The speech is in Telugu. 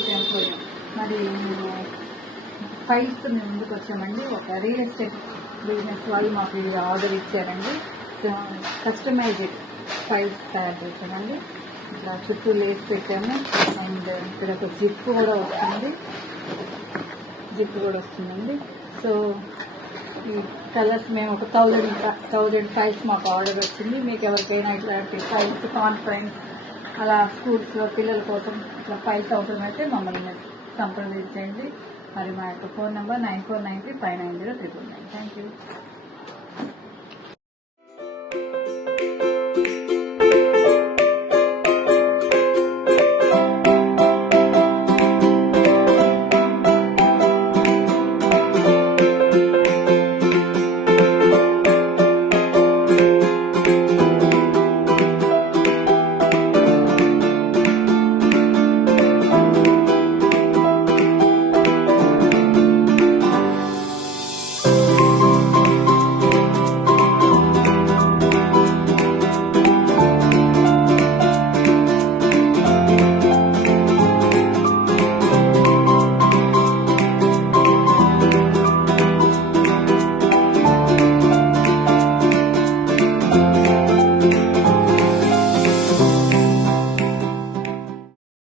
Beach emporium. మరి మేము ఫైల్స్ మేము ముందుకు వచ్చామండి. ఒక రియల్ ఎస్టేట్ బిజినెస్ వాళ్ళు మాకు ఇది ఆర్డర్ ఇచ్చారండి. సో కస్టమైజ్డ్ ఫైల్స్ తయారు చేశామండి. ఇట్లా చుట్టూ లేస్ పెట్టాము. అండ్ ఇక్కడ ఒక జిప్ కూడా వస్తుందండి. సో ఈ కలర్స్ మేము ఒక 1000 ఫైల్స్ మాకు ఆర్డర్ వచ్చింది. మీకు ఎవరికైనా ఇట్లాంటి ఫైల్స్ కాన్ఫరెన్స్ అలా స్కూల్స్లో పిల్లల కోసం ఇట్లా ఫైల్స్ అవసరమైతే మమ్మల్ని సంప్రదించండి. మరి మా యొక్క ఫోన్ నెంబర్ 9493590999. Thank you.